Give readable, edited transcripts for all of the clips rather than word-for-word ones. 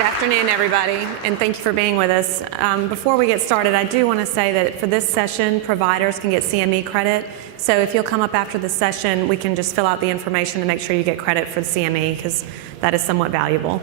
Good afternoon, everybody, and thank you for being with us. Before we get started, I do want to say that for this session, providers can get CME credit. So if you'll come up after the session, we can just fill out the information to make sure you get credit for the CME, because that is somewhat valuable.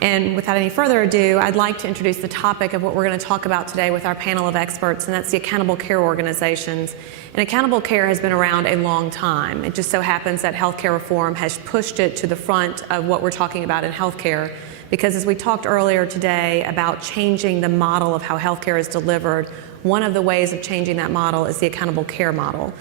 And without any further ado, I'd like to introduce the topic of what we're going to talk about today with our panel of experts, and that's the accountable care organizations. And accountable care has been around a long time. It just so happens that healthcare reform has pushed it to the front of what we're talking about in healthcare, because as we talked earlier today about changing the model of how healthcare is delivered, one of the ways of changing that model is the accountable care model.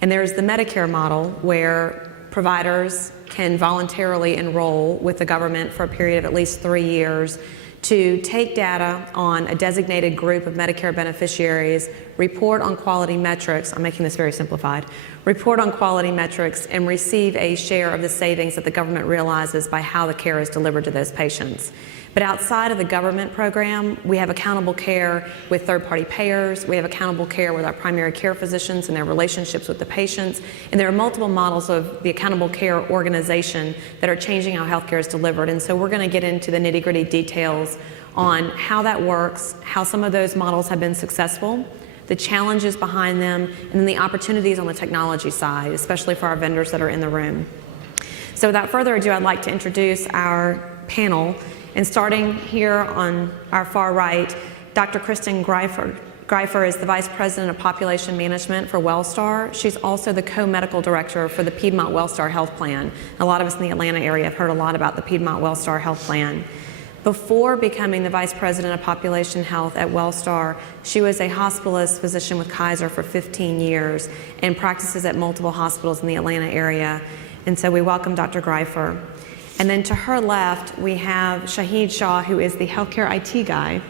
And there's the Medicare model, where providers can voluntarily enroll with the government for a period of at least 3 years to take data on a designated group of Medicare beneficiaries, report on quality metrics, I'm making this very simplified, report on quality metrics and receive a share of the savings that the government realizes by how the care is delivered to those patients. But outside of the government program, we have accountable care with third-party payers, we have accountable care with our primary care physicians and their relationships with the patients, and there are multiple models of the accountable care organization that are changing how healthcare is delivered. And so we're going to get into the nitty-gritty details on how that works, how some of those models have been successful, the challenges behind them, and then the opportunities on the technology side, especially for our vendors that are in the room. So without further ado, I'd like to introduce our panel. And starting here on our far right, Dr. Kristyn Greifer. Greifer is the Vice President of Population Management for WellStar. She's also the co-medical director for the Piedmont WellStar Health Plan. A lot of us in the Atlanta area have heard a lot about the Piedmont WellStar Health Plan. Before becoming the Vice President of Population Health at WellStar, she was a hospitalist physician with Kaiser for 15 years and practices at multiple hospitals in the Atlanta area. And so we welcome Dr. Greifer. And then to her left, we have Shahid Shah, who is the healthcare IT guy.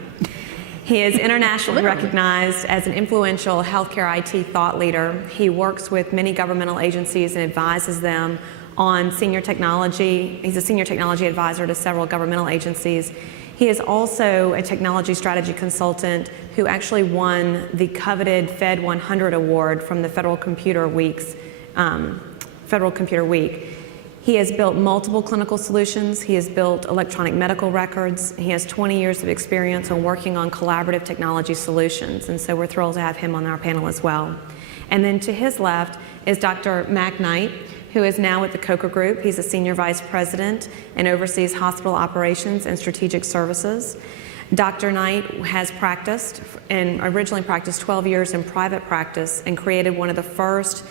He is internationally recognized as an influential healthcare IT thought leader. He works with many governmental agencies and advises them on senior technology. He's a senior technology advisor to several governmental agencies. He is also a technology strategy consultant who actually won the coveted Fed 100 award from the Federal Computer Week. He has built multiple clinical solutions. He has built electronic medical records. He has 20 years of experience on working on collaborative technology solutions. And so we're thrilled to have him on our panel as well. And then to his left is Dr. Mac Knight, who is now with the Coker Group. He's a senior vice president and oversees hospital operations and strategic services. Dr. Knight has practiced and originally practiced 12 years in private practice and created one of the first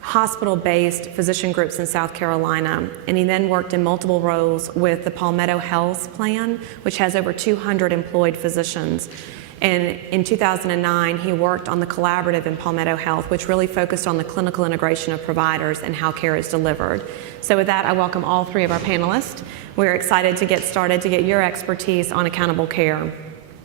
hospital-based physician groups in South Carolina, and he then worked in multiple roles with the Palmetto Health Plan, which has over 200 employed physicians. And in 2009, he worked on the collaborative in Palmetto Health, which really focused on the clinical integration of providers and how care is delivered. So with that, I welcome all three of our panelists. We're excited to get started to get your expertise on accountable care.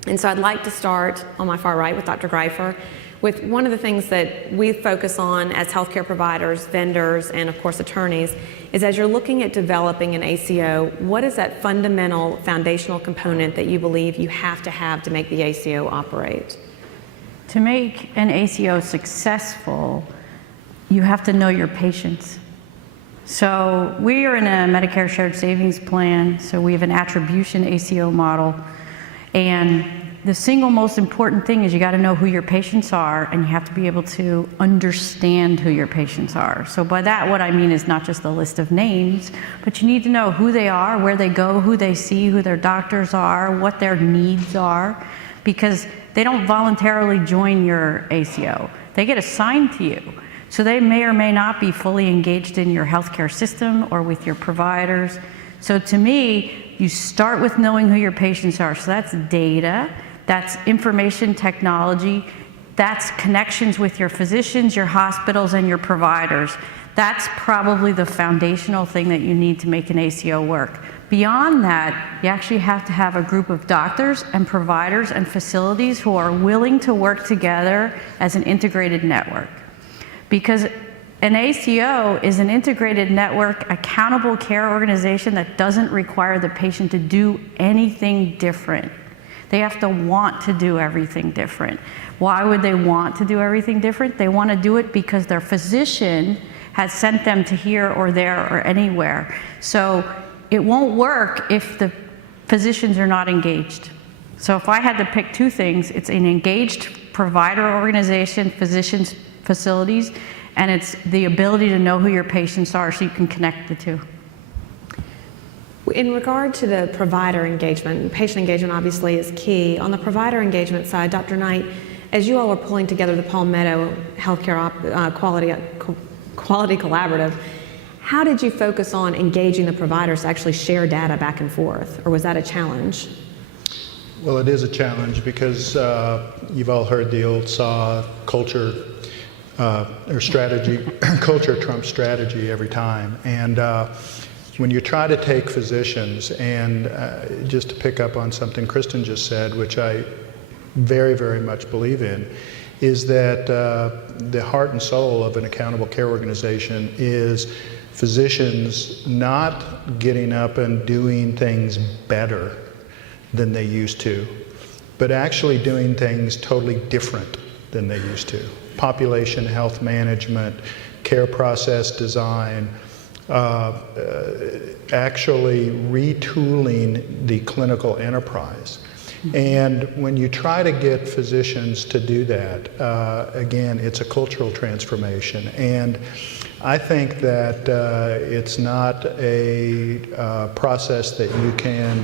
And so I'd like to start on my far right with Dr. Greifer, with one of the things that we focus on as healthcare providers, vendors, and of course attorneys, is as you're looking at developing an ACO, what is that fundamental foundational component that you believe you have to make the ACO operate? To make an ACO successful, you have to know your patients. So we are in a Medicare shared savings plan, so we have an attribution ACO model, and the single most important thing is you got to know who your patients are, and you have to be able to understand who your patients are. So by that, what I mean is not just a list of names, but you need to know who they are, where they go, who they see, who their doctors are, what their needs are, because they don't voluntarily join your ACO. They get assigned to you. So they may or may not be fully engaged in your healthcare system or with your providers. So to me, you start with knowing who your patients are. So that's data. That's information technology, that's connections with your physicians, your hospitals, and your providers. That's probably the foundational thing that you need to make an ACO work. Beyond that, you actually have to have a group of doctors and providers and facilities who are willing to work together as an integrated network. Because an ACO is an integrated network, accountable care organization that doesn't require the patient to do anything different. They have to want to do everything different. Why would they want to do everything different? They want to do it because their physician has sent them to here or there or anywhere. So it won't work if the physicians are not engaged. So if I had to pick two things, it's an engaged provider organization, physicians, facilities, and it's the ability to know who your patients are so you can connect the two. In regard to the provider engagement, patient engagement obviously is key. On the provider engagement side, Dr. Knight, as you all were pulling together the Palmetto Healthcare Quality Collaborative, how did you focus on engaging the providers to actually share data back and forth, or was that a challenge? Well, it is a challenge because you've all heard the old saw, culture or strategy, culture trumps strategy every time. And when you try to take physicians, and just to pick up on something Kristyn just said, which I very, very much believe in, is that the heart and soul of an accountable care organization is physicians not getting up and doing things better than they used to, but actually doing things totally different than they used to. Population health management, care process design, actually retooling the clinical enterprise. And when you try to get physicians to do that, again, it's a cultural transformation. And I think that it's not a process that you can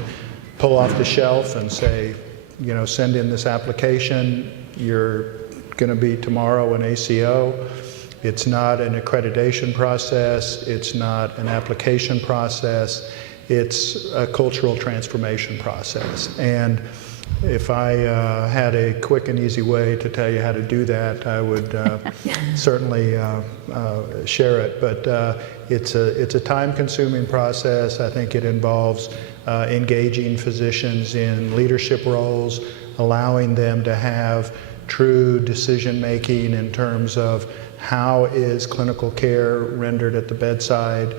pull off the shelf and say, you know, send in this application, you're going to be tomorrow an ACO. It's not an accreditation process, it's not an application process, it's a cultural transformation process. And if I had a quick and easy way to tell you how to do that, I would certainly share it. But it's a time-consuming process. I think it involves engaging physicians in leadership roles, allowing them to have true decision-making in terms of how is clinical care rendered at the bedside,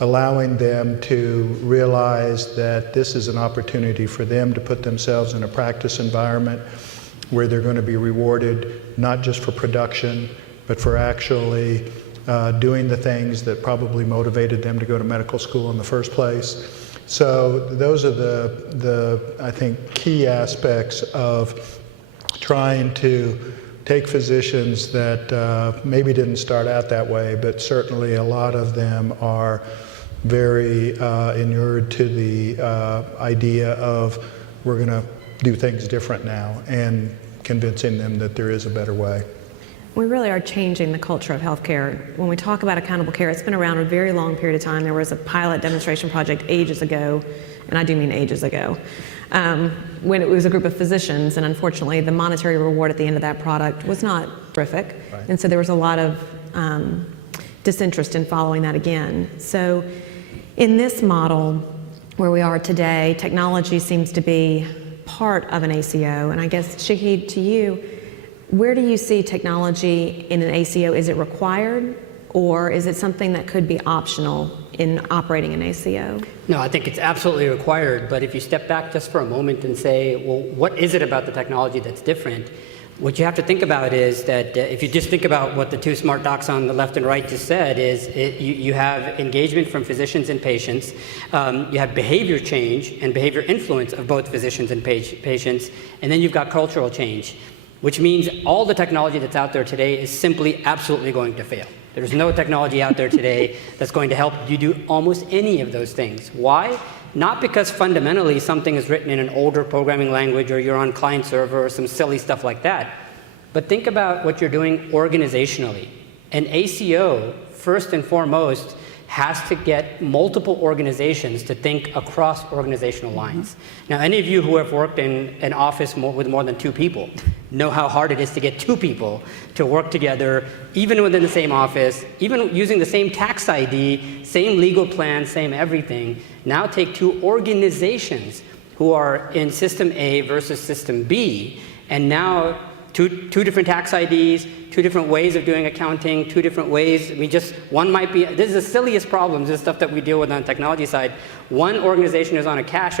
allowing them to realize that this is an opportunity for them to put themselves in a practice environment where they're going to be rewarded not just for production, but for actually doing the things that probably motivated them to go to medical school in the first place. So those are the I think, key aspects of trying to take physicians that maybe didn't start out that way, but certainly a lot of them are very inured to the idea of we're going to do things different now, and convincing them that there is a better way. We really are changing the culture of healthcare. When we talk about accountable care, it's been around a very long period of time. There was a pilot demonstration project ages ago, and I do mean ages ago, when it was a group of physicians, and unfortunately the monetary reward at the end of that product was not terrific. Right. And so there was a lot of disinterest in following that again. So in this model where we are today, technology seems to be part of an ACO, and I guess, Shahid, to you, where do you see technology in an ACO? Is it required, or is it something that could be optional in operating an ACO? No, I think it's absolutely required, but if you step back just for a moment and say, well, what is it about the technology that's different? What you have to think about is that if you just think about what the two smart docs on the left and right just said, is you have engagement from physicians and patients, you have behavior change and behavior influence of both physicians and patients, and then you've got cultural change, which means all the technology that's out there today is simply absolutely going to fail. There's no technology out there today that's going to help you do almost any of those things. Why? Not because fundamentally something is written in an older programming language or you're on client server or some silly stuff like that, but think about what you're doing organizationally. An ACO, first and foremost, has to get multiple organizations to think across organizational lines. Now, any of you who have worked in an office with more than 2 people know how hard it is to get 2 people to work together, even within the same office, even using the same tax ID, same legal plan, same everything. Now take 2 organizations who are in system A versus system B, and now two different tax IDs, 2 different ways of doing accounting, 2 different ways. I mean, just one might be, this is the silliest problems, this is stuff that we deal with on the technology side. One organization is on a cash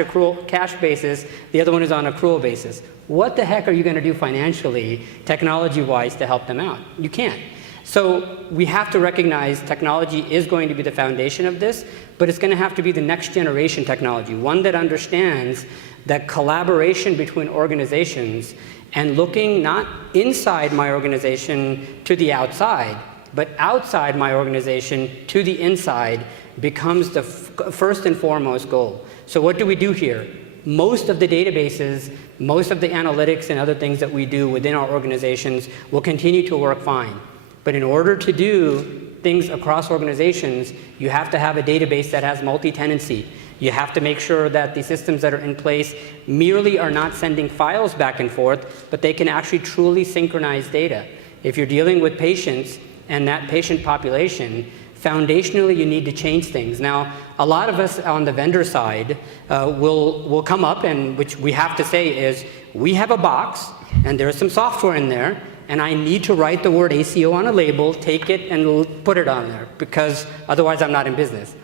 basis, the other one is on accrual basis. What the heck are you going to do financially, technology-wise, to help them out? You can't. So we have to recognize technology is going to be the foundation of this, but it's going to have to be the next generation technology, one that understands that collaboration between organizations and looking not inside my organization to the outside, but outside my organization to the inside becomes the first and foremost goal. So what do we do here? Most of the databases, most of the analytics and other things that we do within our organizations will continue to work fine. But in order to do things across organizations, you have to have a database that has multi-tenancy. You have to make sure that the systems that are in place merely are not sending files back and forth, but they can actually truly synchronize data. If you're dealing with patients and that patient population, foundationally you need to change things. Now, a lot of us on the vendor side will come up, and which we have to say is, we have a box and there's some software in there, and I need to write the word ACO on a label, take it and put it on there, because otherwise I'm not in business.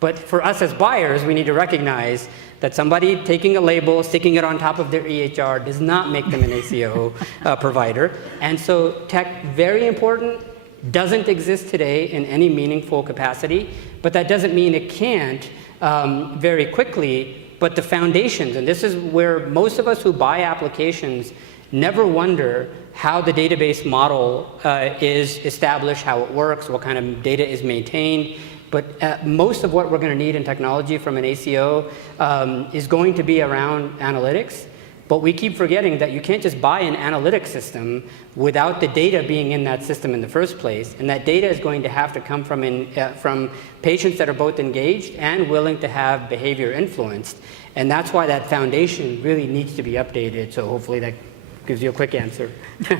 But for us as buyers, we need to recognize that somebody taking a label, sticking it on top of their EHR does not make them an ACO provider. And so tech, very important, doesn't exist today in any meaningful capacity, but that doesn't mean it can't very quickly. But the foundations, and this is where most of us who buy applications never wonder how the database model is established, how it works, what kind of data is maintained. But most of what we're going to need in technology from an ACO is going to be around analytics. But we keep forgetting that you can't just buy an analytics system without the data being in that system in the first place. And that data is going to have to come from patients that are both engaged and willing to have behavior influenced. And that's why that foundation really needs to be updated. So hopefully that gives you a quick answer.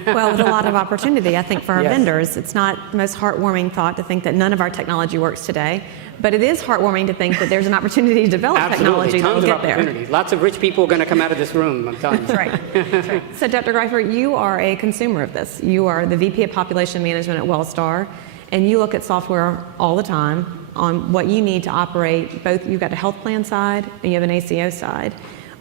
Well, with a lot of opportunity, I think, for our Yes. vendors. It's not the most heartwarming thought to think that none of our technology works today, but it is heartwarming to think that there's an opportunity to develop technology that will Tons of get there. opportunities. Lots of rich people are going to come out of this room, I'm telling you. That's right. That's right. So, Dr. Greifer, you are a consumer of this. You are the VP of Population Management at WellStar, and you look at software all the time on what you need to operate. Both, you've got a health plan side and you have an ACO side.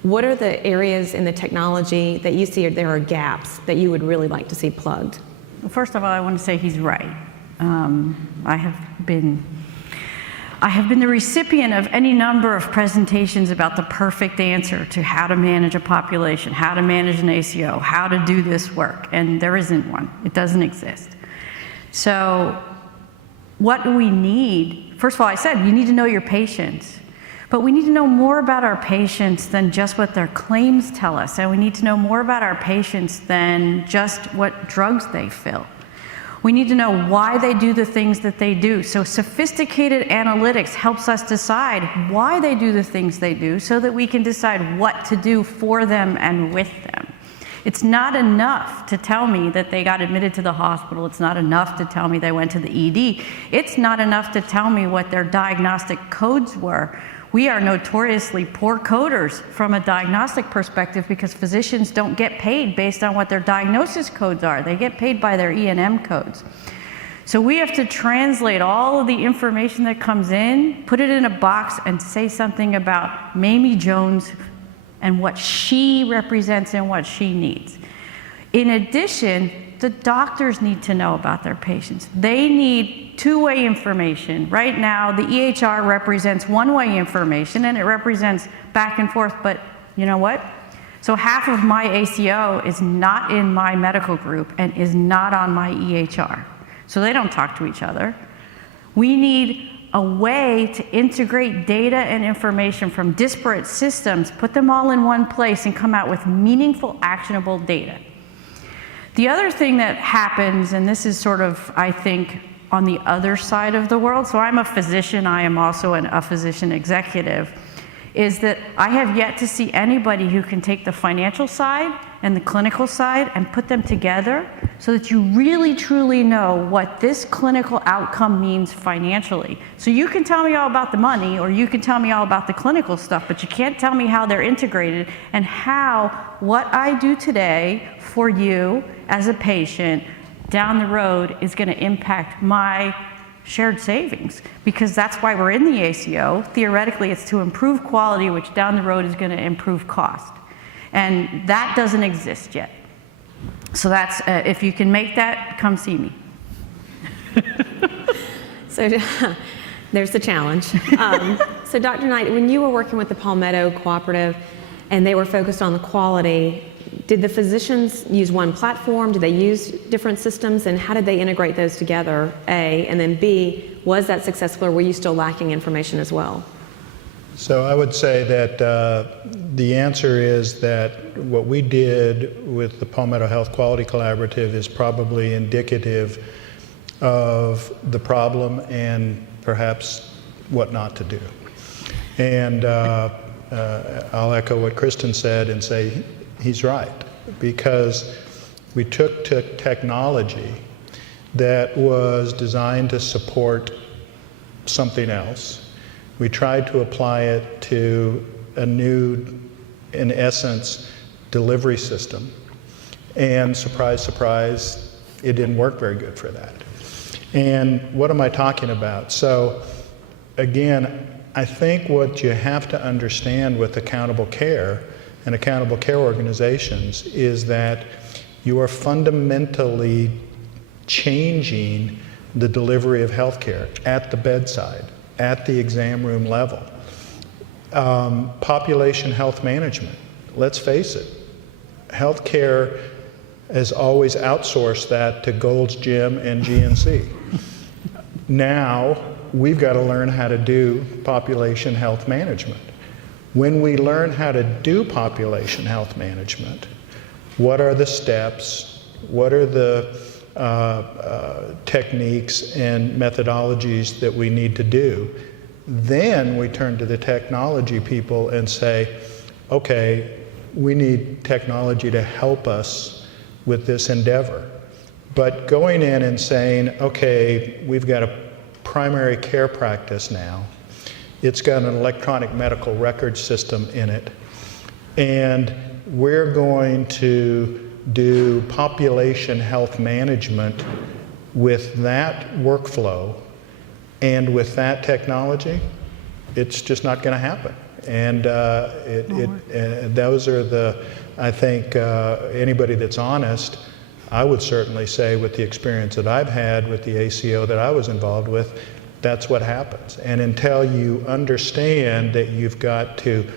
What are the areas in the technology that you see there are gaps that you would really like to see plugged? Well, first of all, I want to say he's right. I have been the recipient of any number of presentations about the perfect answer to how to manage a population, how to manage an ACO, how to do this work, and there isn't one. It doesn't exist. So what do we need? First of all, I said you need to know your patients. But we need to know more about our patients than just what their claims tell us. And we need to know more about our patients than just what drugs they fill. We need to know why they do the things that they do. So sophisticated analytics helps us decide why they do the things they do so that we can decide what to do for them and with them. It's not enough to tell me that they got admitted to the hospital. It's not enough to tell me they went to the ED. It's not enough to tell me what their diagnostic codes were. We are notoriously poor coders from a diagnostic perspective because physicians don't get paid based on what their diagnosis codes are. They get paid by their E&M codes. So we have to translate all of the information that comes in, put it in a box, and say something about Mamie Jones and what she represents and what she needs. In addition, the doctors need to know about their patients. They need two-way information. Right now, the EHR represents one-way information and it represents back and forth, but you know what? So half of my ACO is not in my medical group and is not on my EHR. So they don't talk to each other. We need a way to integrate data and information from disparate systems, put them all in one place and come out with meaningful, actionable data. The other thing that happens, and this is sort of, I think, on the other side of the world, so I'm a physician, I am also a physician executive, is that I have yet to see anybody who can take the financial side and the clinical side and put them together so that you really truly know what this clinical outcome means financially. So you can tell me all about the money or you can tell me all about the clinical stuff, but you can't tell me how they're integrated and how what I do today for you as a patient down the road is going to impact my shared savings, because that's why we're in the ACO. Theoretically, it's to improve quality, which down the road is going to improve cost. And that doesn't exist yet. So that's, if you can make that, come see me. So there's the challenge. So Dr. Knight, when you were working with the Palmetto Cooperative and they were focused on the quality, did the physicians use one platform? Did they use different systems? And how did they integrate those together, A? And then B, was that successful or were you still lacking information as well? So I would say that the answer is that what we did with the Palmetto Health Quality Collaborative is probably indicative of the problem and perhaps what not to do. And I'll echo what Kristyn said and say he's right, because we took technology that was designed to support something else. We tried to apply it to a new, in essence, delivery system. And surprise, surprise, it didn't work very good for that. And what am I talking about? So again, I think what you have to understand with accountable care and accountable care organizations is that you are fundamentally changing the delivery of healthcare at the bedside, at the exam room level. Population health management, let's face it, healthcare has always outsourced that to Gold's Gym and GNC. Now, we've got to learn how to do population health management. When we learn how to do population health management, what are the steps? What are the techniques and methodologies that we need to do? Then we turn to the technology people and say, okay, we need technology to help us with this endeavor. But going in and saying, okay, we've got a primary care practice now. It's got an electronic medical record system in it. And we're going to do population health management with that workflow and with that technology. It's just not going to happen. And those are the, I think, anybody that's honest, I would certainly say with the experience that I've had with the ACO that I was involved with, that's what happens. And until you understand that you've got to,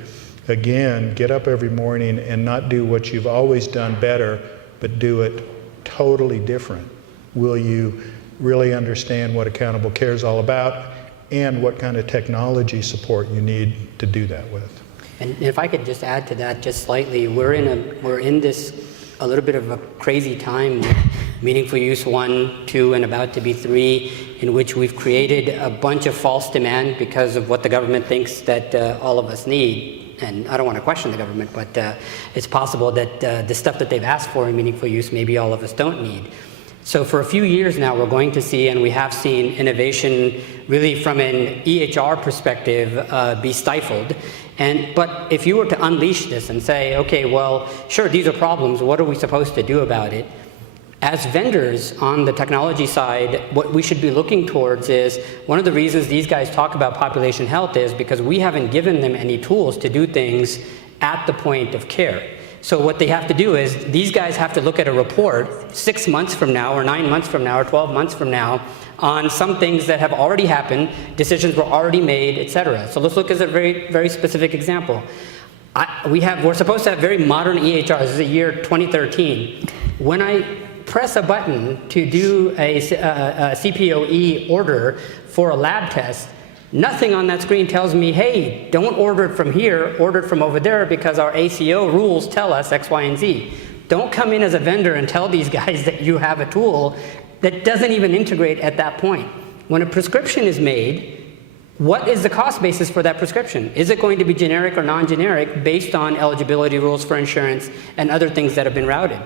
again, get up every morning and not do what you've always done better, but do it totally different, will you really understand what accountable care is all about and what kind of technology support you need to do that with. And if I could just add to that just slightly, we're in this a little bit of a crazy time, Meaningful Use 1, 2, and about to be 3, in which we've created a bunch of false demand because of what the government thinks that all of us need. And I don't want to question the government, but it's possible that the stuff that they've asked for in meaningful use, maybe all of us don't need. So for a few years now, we're going to see, and we have seen, innovation really from an EHR perspective be stifled. But if you were to unleash this and say, okay, well, sure, these are problems, what are we supposed to do about it? As vendors on the technology side, what we should be looking towards is, one of the reasons these guys talk about population health is because we haven't given them any tools to do things at the point of care. So what they have to do is, these guys have to look at a report 6 months from now, or 9 months from now, or 12 months from now, on some things that have already happened, decisions were already made, etc. So let's look at a very, very specific example. We're supposed to have very modern EHRs. This is the year 2013. When I press a button to do a CPOE order for a lab test, nothing on that screen tells me, hey, don't order it from here, order it from over there because our ACO rules tell us X, Y, and Z. Don't come in as a vendor and tell these guys that you have a tool that doesn't even integrate at that point. When a prescription is made, what is the cost basis for that prescription? Is it going to be generic or non-generic based on eligibility rules for insurance and other things that have been routed?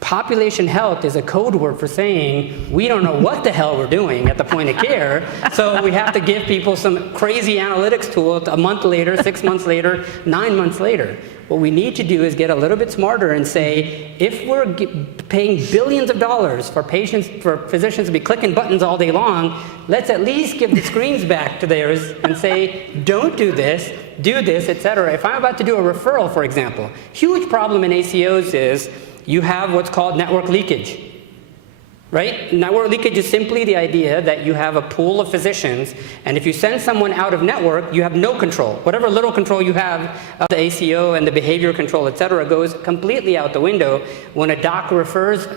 Population health is a code word for saying we don't know what the hell we're doing at the point of care, so we have to give people some crazy analytics tool a month later, 6 months later, 9 months later. What we need to do is get a little bit smarter and say, if we're paying billions of dollars for physicians to be clicking buttons all day long, let's at least give the screens back to theirs and say, don't do this, etc. If I'm about to do a referral, for example, huge problem in ACOs is you have what's called network leakage. right? Network leakage is simply the idea that you have a pool of physicians, and if you send someone out of network, you have no control. Whatever little control you have of the ACO and the behavior control, et cetera, goes completely out the window when a doc refers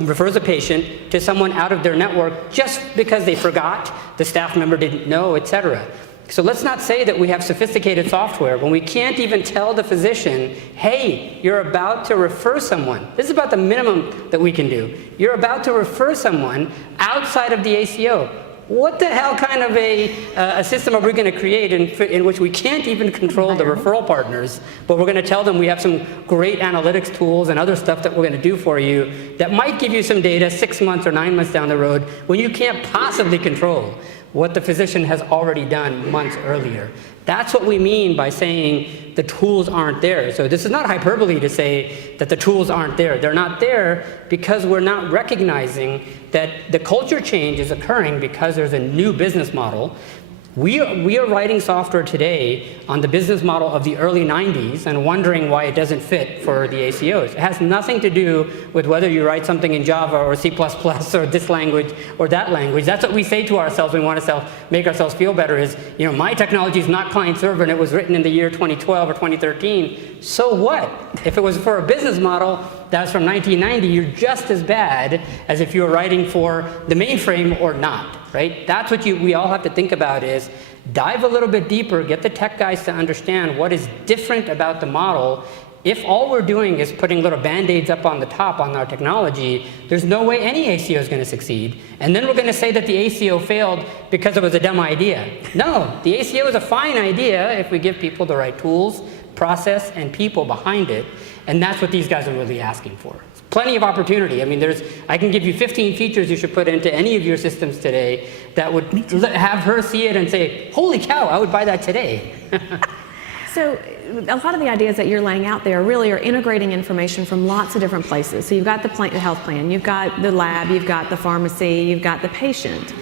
refers a patient to someone out of their network just because they forgot, the staff member didn't know, et cetera. So let's not say that we have sophisticated software when we can't even tell the physician, hey, you're about to refer someone. This is about the minimum that we can do. You're about to refer someone outside of the ACO. What the hell kind of a system are we going to create in which we can't even control the referral partners, but we're going to tell them we have some great analytics tools and other stuff that we're going to do for you that might give you some data 6 months or 9 months down the road when you can't possibly control what the physician has already done months earlier. That's what we mean by saying the tools aren't there. So this is not hyperbole to say that the tools aren't there. They're not there because we're not recognizing that the culture change is occurring because there's a new business model. We are writing software today on the business model of the early 90s and wondering why it doesn't fit for the ACOs. It has nothing to do with whether you write something in Java or C++ or this language or that language. That's what we say to ourselves when we want to make ourselves feel better is, my technology is not client server and it was written in the year 2012 or 2013. So what? If it was for a business model that's from 1990, you're just as bad as if you were writing for the mainframe or not. Right? That's what we all have to think about is dive a little bit deeper, get the tech guys to understand what is different about the model. If all we're doing is putting little band-aids up on the top on our technology, there's no way any ACO is going to succeed. And then we're going to say that the ACO failed because it was a dumb idea. No, the ACO is a fine idea if we give people the right tools, process, and people behind it. And that's what these guys are really asking for. Plenty of opportunity. I mean, I can give you 15 features you should put into any of your systems today that would have her see it and say, holy cow, I would buy that today. So a lot of the ideas that you're laying out there really are integrating information from lots of different places. So you've got the health plan, you've got the lab, you've got the pharmacy, you've got the patient.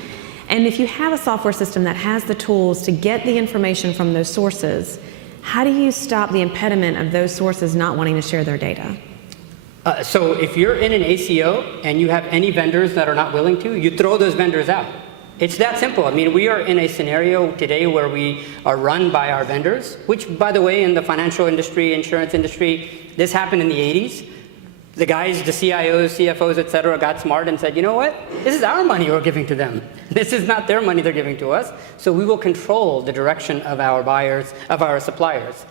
And if you have a software system that has the tools to get the information from those sources, how do you stop the impediment of those sources not wanting to share their data? So if you're in an ACO and you have any vendors that are not willing to, you throw those vendors out. It's that simple. I mean, we are in a scenario today where we are run by our vendors, which, by the way, in the financial industry, insurance industry, this happened in the 80s. The guys, the CIOs, CFOs, et cetera, got smart and said, you know what? This is our money we're giving to them. This is not their money they're giving to us. So we will control the direction of our buyers, of our suppliers.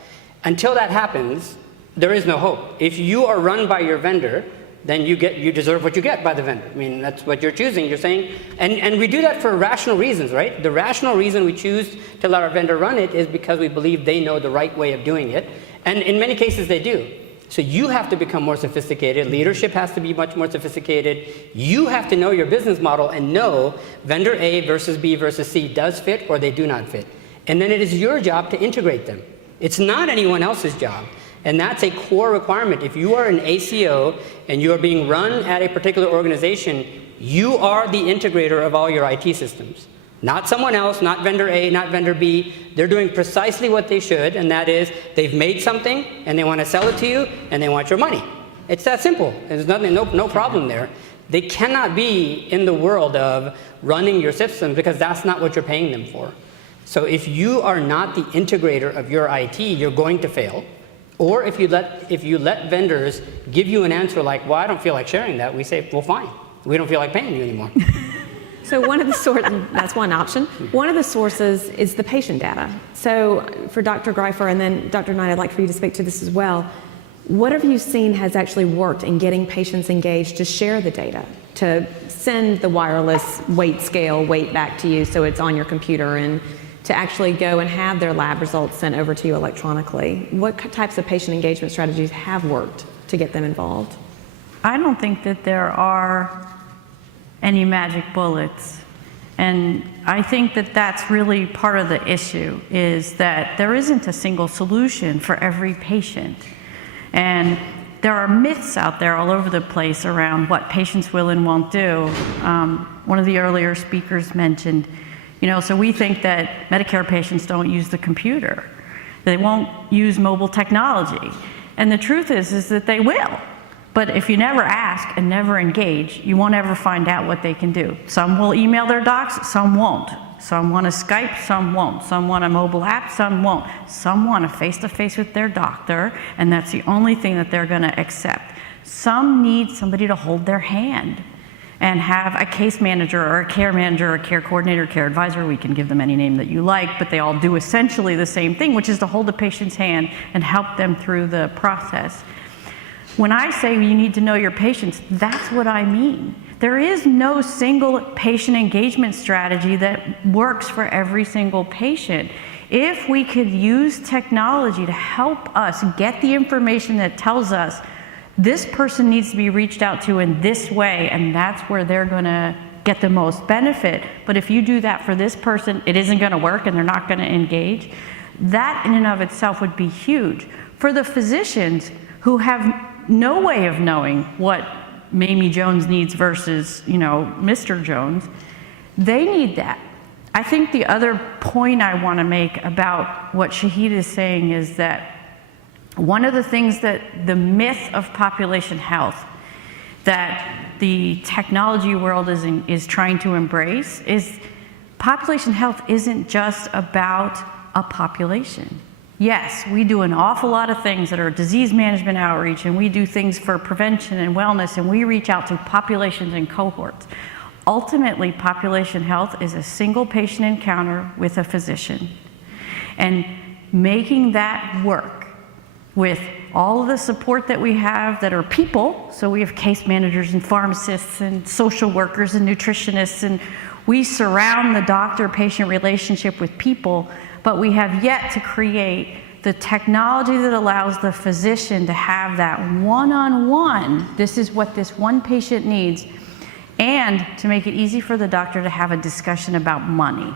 Until that happens, there is no hope. If you are run by your vendor, then you deserve what you get by the vendor. I mean, that's what you're choosing, you're saying. And we do that for rational reasons, right? The rational reason we choose to let our vendor run it is because we believe they know the right way of doing it. And in many cases, they do. So you have to become more sophisticated. Leadership has to be much more sophisticated. You have to know your business model and know vendor A versus B versus C does fit or they do not fit. And then it is your job to integrate them. It's not anyone else's job. And that's a core requirement. If you are an ACO and you are being run at a particular organization, you are the integrator of all your IT systems. Not someone else, not vendor A, not vendor B. They're doing precisely what they should, and that is they've made something and they want to sell it to you and they want your money. It's that simple. There's nothing, no problem there. They cannot be in the world of running your systems because that's not what you're paying them for. So if you are not the integrator of your IT, you're going to fail. Or if you let vendors give you an answer like, well, I don't feel like sharing that, we say, well, fine. We don't feel like paying you anymore. So one of the sources, that's one option. One of the sources is the patient data. So for Dr. Greifer and then Dr. Knight, I'd like for you to speak to this as well. What have you seen has actually worked in getting patients engaged to share the data, to send the wireless weight scale weight back to you so it's on your computer, and to actually go and have their lab results sent over to you electronically? What types of patient engagement strategies have worked to get them involved? I don't think that there are any magic bullets. And I think that that's really part of the issue, is that there isn't a single solution for every patient. And there are myths out there all over the place around what patients will and won't do. One of the earlier speakers mentioned, so we think that Medicare patients don't use the computer. They won't use mobile technology. And the truth is that they will. But if you never ask and never engage, you won't ever find out what they can do. Some will email their docs, some won't. Some want to Skype, some won't. Some want a mobile app, some won't. Some want a face-to-face with their doctor, and that's the only thing that they're going to accept. Some need somebody to hold their hand and have a case manager or a care manager or a care coordinator, care advisor. We can give them any name that you like, but they all do essentially the same thing, which is to hold the patient's hand and help them through the process. When I say you need to know your patients, that's what I mean. There is no single patient engagement strategy that works for every single patient. If we could use technology to help us get the information that tells us this person needs to be reached out to in this way, and that's where they're going to get the most benefit. But if you do that for this person, it isn't going to work and they're not going to engage. That in and of itself would be huge. For the physicians who have no way of knowing what Mamie Jones needs versus, Mr. Jones, they need that. I think the other point I want to make about what Shahid is saying is that one of the things that the myth of population health that the technology world is trying to embrace is population health isn't just about a population. Yes, we do an awful lot of things that are disease management outreach, and we do things for prevention and wellness, and we reach out to populations and cohorts. Ultimately, population health is a single patient encounter with a physician. And making that work with all of the support that we have that are people, so we have case managers and pharmacists and social workers and nutritionists, and we surround the doctor-patient relationship with people, but we have yet to create the technology that allows the physician to have that one-on-one, this is what this one patient needs, and to make it easy for the doctor to have a discussion about money.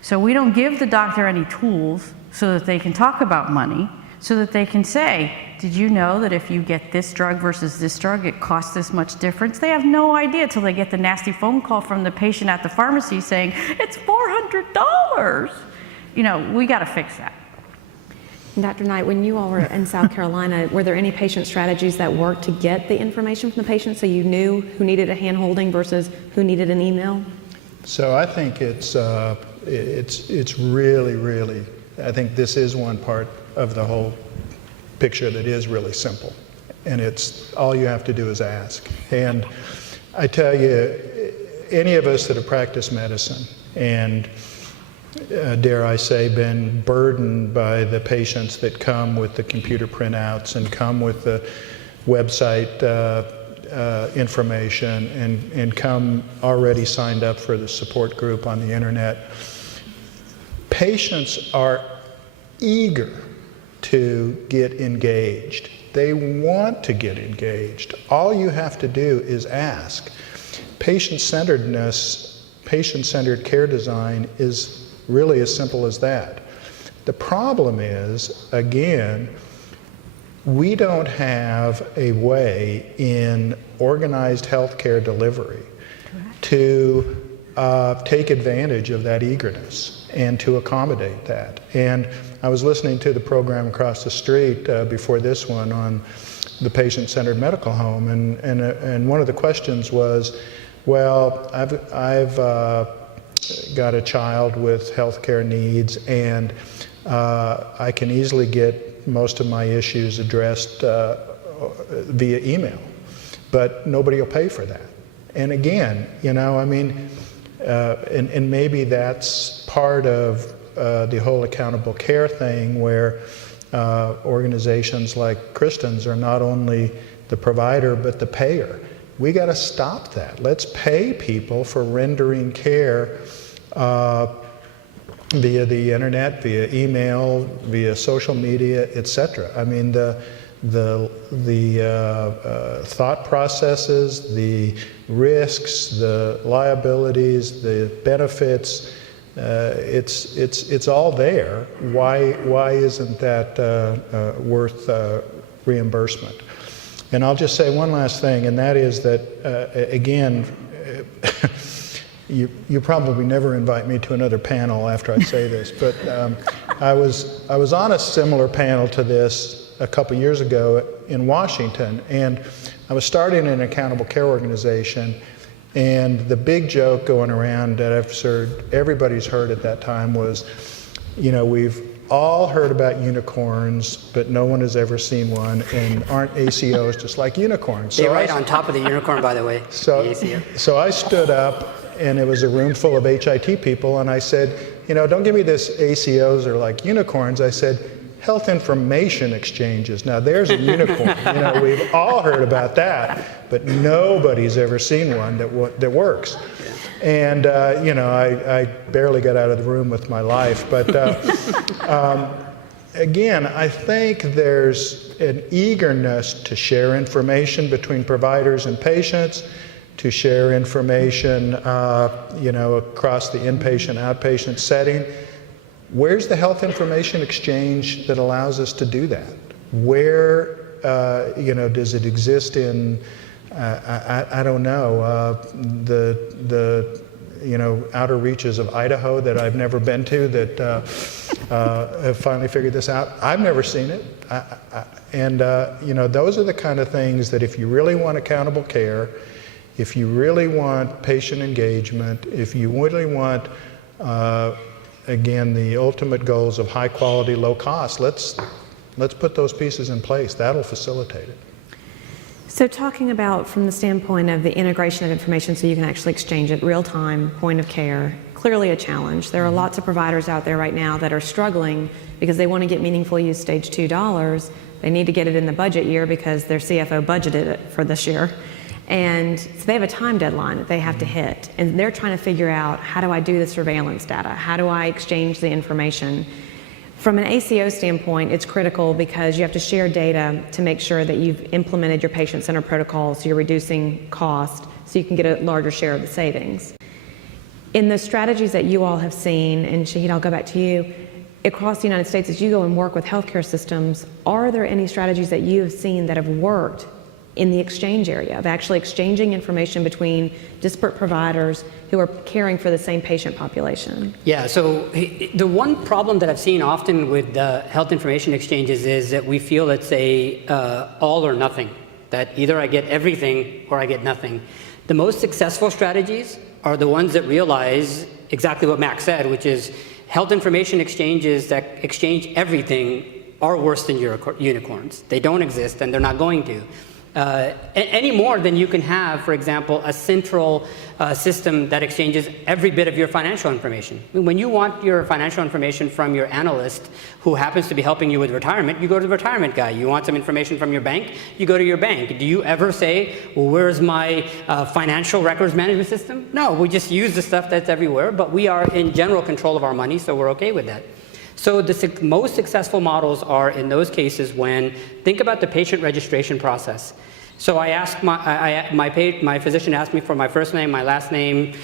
So we don't give the doctor any tools so that they can talk about money, so that they can say, did you know that if you get this drug versus this drug, it costs this much difference? They have no idea until they get the nasty phone call from the patient at the pharmacy saying, it's $400. We got to fix that. Dr. Knight, when you all were in South Carolina, were there any patient strategies that worked to get the information from the patient so you knew who needed a hand-holding versus who needed an email? So I think it's really, I think this is one part of the whole picture that is really simple. And it's all you have to do is ask. And I tell you, any of us that have practiced medicine and dare I say, been burdened by the patients that come with the computer printouts and come with the website information and come already signed up for the support group on the internet. Patients are eager to get engaged. They want to get engaged. All you have to do is ask. Patient-centeredness, patient-centered care design is really as simple as that. The problem is, again, we don't have a way in organized healthcare delivery to take advantage of that eagerness and to accommodate that. And I was listening to the program across the street before this one on the patient-centered medical home, and one of the questions was, well, I've got a child with healthcare needs, and I can easily get most of my issues addressed via email, but nobody will pay for that. And again, and maybe that's part of the whole accountable care thing, where organizations like Kristyn's are not only the provider but the payer. We got to stop that. Let's pay people for rendering care via the internet, via email, via social media, etc. I mean, the thought processes, the risks, the liabilities, the benefits, it's all there. Why isn't that worth reimbursement? And I'll just say one last thing, and that is that, again, you probably never invite me to another panel after I say this, but I was on a similar panel to this a couple years ago in Washington, and I was starting an accountable care organization, and the big joke going around that everybody's heard at that time was, we've all heard about unicorns, but no one has ever seen one, and aren't ACOs just like unicorns? They write on top of the unicorn, by the way. So I stood up, and it was a room full of HIT people, and I said, don't give me this ACOs are like unicorns. I said, health information exchanges. Now there's a unicorn. We've all heard about that, but nobody's ever seen one that works. And I barely got out of the room with my life. But again, I think there's an eagerness to share information between providers and patients, to share information, across the inpatient, outpatient setting. Where's the health information exchange that allows us to do that? Where, does it exist in, I don't know, the outer reaches of Idaho that I've never been to that have finally figured this out? I've never seen it. Those are the kind of things that if you really want accountable care, if you really want patient engagement, if you really want again, the ultimate goals of high quality, low cost, let's put those pieces in place. That'll facilitate it. So talking about from the standpoint of the integration of information so you can actually exchange it real time, point of care, clearly a challenge. There are lots of providers out there right now that are struggling because they want to get meaningful use stage 2 dollars. They need to get it in the budget year because their CFO budgeted it for this year. And so they have a time deadline that they have to hit. And they're trying to figure out, how do I do the surveillance data? How do I exchange the information? From an ACO standpoint, it's critical because you have to share data to make sure that you've implemented your patient-centered protocols, so you're reducing cost, so you can get a larger share of the savings. In the strategies that you all have seen, and Shahid, I'll go back to you, across the United States, as you go and work with healthcare systems, are there any strategies that you have seen that have worked in the exchange area, of actually exchanging information between disparate providers who are caring for the same patient population? Yeah, so the one problem that I've seen often with health information exchanges is that we feel it's a all or nothing, that either I get everything or I get nothing. The most successful strategies are the ones that realize exactly what Max said, which is health information exchanges that exchange everything are worse than unicorns. They don't exist, and they're not going to. Any more than you can have, for example, a central system that exchanges every bit of your financial information. When you want your financial information from your analyst who happens to be helping you with retirement, you go to the retirement guy. You want some information from your bank, you go to your bank. Do you ever say, well, where's my financial records management system? No, we just use the stuff that's everywhere, but we are in general control of our money, so we're okay with that. So the most successful models are in those cases when, think about the patient registration process. So I asked my physician asked me for my first name, my last name,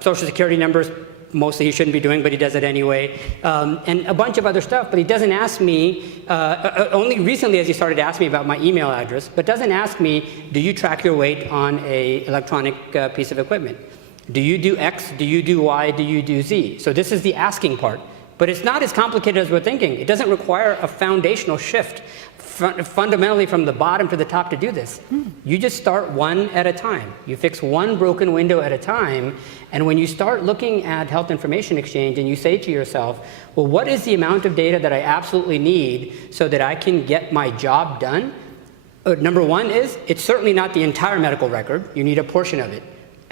social security numbers. Mostly he shouldn't be doing, but he does it anyway, and a bunch of other stuff. But he doesn't ask me, only recently has he started to ask me about my email address, but doesn't ask me, do you track your weight on a electronic piece of equipment? Do you do X? Do you do Y? Do you do Z? So this is the asking part. But it's not as complicated as we're thinking. It doesn't require a foundational shift fundamentally from the bottom to the top to do this. You just start one at a time. You fix one broken window at a time. And when you start looking at health information exchange and you say to yourself, well, what is the amount of data that I absolutely need so that I can get my job done? Number one is, it's certainly not the entire medical record. You need a portion of it.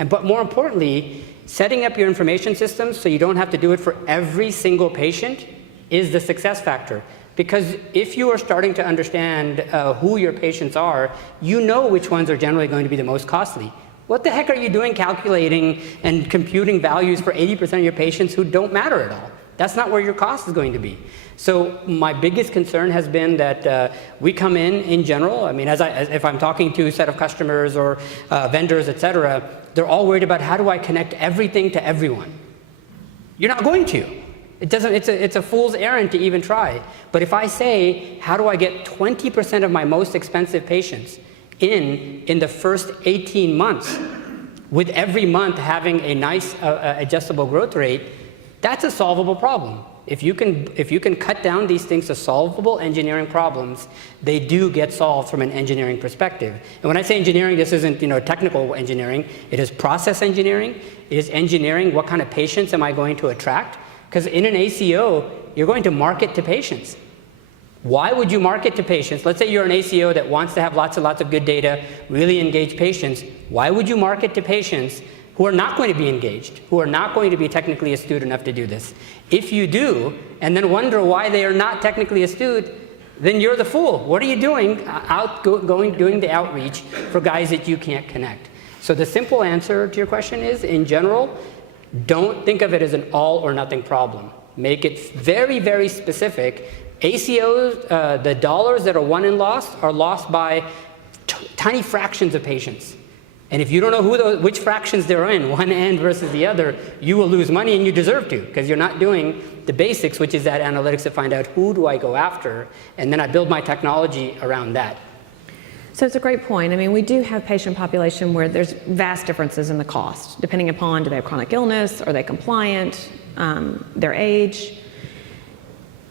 But more importantly, setting up your information systems so you don't have to do it for every single patient is the success factor. Because if you are starting to understand who your patients are, you know which ones are generally going to be the most costly. What the heck are you doing calculating and computing values for 80% of your patients who don't matter at all? That's not where your cost is going to be. So my biggest concern has been that we come in general, I mean, if I'm talking to a set of customers or vendors, et cetera, they're all worried about how do I connect everything to everyone? You're not going to. It's a fool's errand to even try. But if I say, how do I get 20% of my most expensive patients in the first 18 months, with every month having a nice adjustable growth rate, That's a solvable problem. If you can cut down these things to solvable engineering problems, they do get solved from an engineering perspective. And when I say engineering, this isn't technical engineering. It is process engineering. It is engineering what kind of patients am I going to attract? Because in an ACO, you're going to market to patients. Why would you market to patients? Let's say you're an ACO that wants to have lots and lots of good data, really engage patients. Why would you market to patients who are not going to be engaged, who are not going to be technically astute enough to do this? If you do, and then wonder why they are not technically astute, then you're the fool. What are you doing doing the outreach for guys that you can't connect? So the simple answer to your question is, in general, don't think of it as an all or nothing problem. Make it very, very specific. ACOs, the dollars that are won and lost are lost by tiny fractions of patients. And if you don't know which fractions they're in, one end versus the other, you will lose money, and you deserve to, because you're not doing the basics, which is that analytics to find out who do I go after, and then I build my technology around that. So it's a great point. I mean, we do have patient population where there's vast differences in the cost, depending upon do they have chronic illness, are they compliant, their age.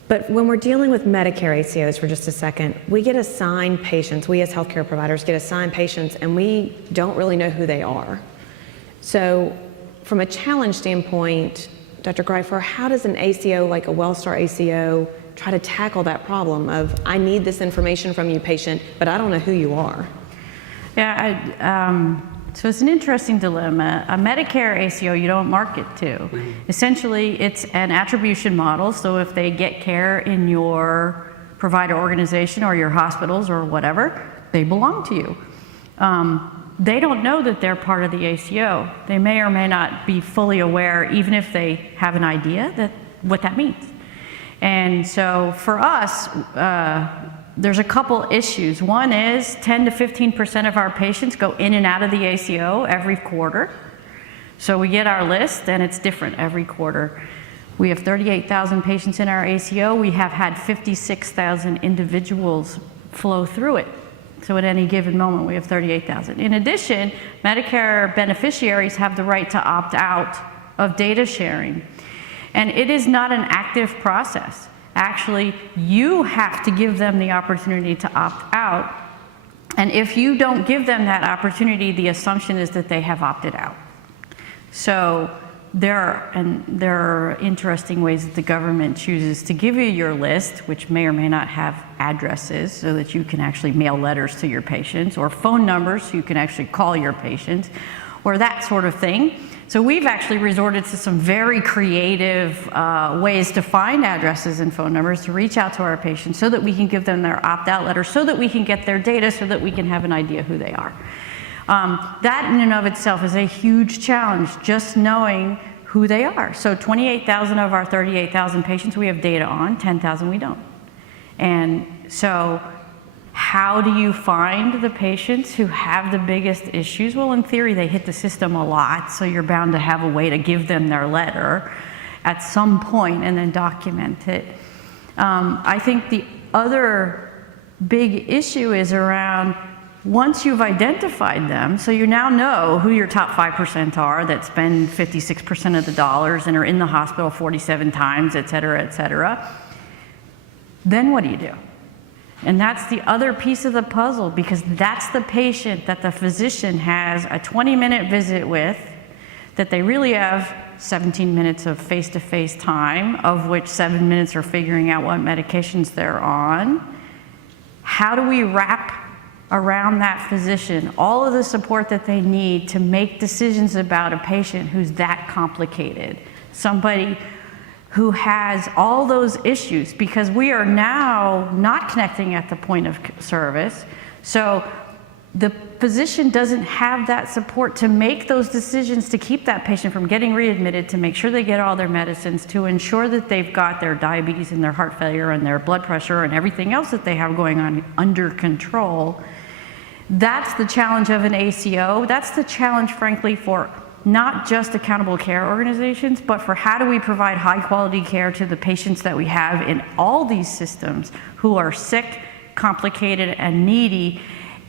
But when we're dealing with Medicare ACOs for just a second, we get assigned patients, we as healthcare providers get assigned patients, and we don't really know who they are. So from a challenge standpoint, Dr. Greifer, how does an ACO like a WellStar ACO try to tackle that problem of, I need this information from you, patient, but I don't know who you are? Yeah, so it's an interesting dilemma. A Medicare ACO you don't market to. Essentially, it's an attribution model, so if they get care in your provider organization or your hospitals or whatever, they belong to you. They don't know that they're part of the ACO. They may or may not be fully aware, even if they have an idea that what that means. And so for us, there's a couple issues. One is 10 to 15% of our patients go in and out of the ACO every quarter. So we get our list, and it's different every quarter. We have 38,000 patients in our ACO. We have had 56,000 individuals flow through it. So at any given moment, we have 38,000. In addition, Medicare beneficiaries have the right to opt out of data sharing. And it is not an active process. Actually, you have to give them the opportunity to opt out. And if you don't give them that opportunity, the assumption is that they have opted out. So there are interesting ways that the government chooses to give you your list, which may or may not have addresses so that you can actually mail letters to your patients, or phone numbers so you can actually call your patients, or that sort of thing. So we've actually resorted to some very creative ways to find addresses and phone numbers to reach out to our patients so that we can give them their opt-out letter, so that we can get their data, so that we can have an idea who they are. That in and of itself is a huge challenge, just knowing who they are. So 28,000 of our 38,000 patients we have data on, 10,000 we don't. And so how do you find the patients who have the biggest issues? Well, in theory, they hit the system a lot, so you're bound to have a way to give them their letter at some point and then document it. I think the other big issue is around, once you've identified them, so you now know who your top 5% are that spend 56% of the dollars and are in the hospital 47 times, et cetera, then what do you do? And that's the other piece of the puzzle, because that's the patient that the physician has a 20-minute visit with, that they really have 17 minutes of face-to-face time, of which 7 minutes are figuring out what medications they're on. How do we wrap around that physician all of the support that they need to make decisions about a patient who's that complicated? Somebody who has all those issues, because we are now not connecting at the point of service. So the physician doesn't have that support to make those decisions to keep that patient from getting readmitted, to make sure they get all their medicines, to ensure that they've got their diabetes and their heart failure and their blood pressure and everything else that they have going on under control. That's the challenge of an ACO. That's the challenge, frankly, for not just accountable care organizations, but for how do we provide high quality care to the patients that we have in all these systems who are sick, complicated, and needy.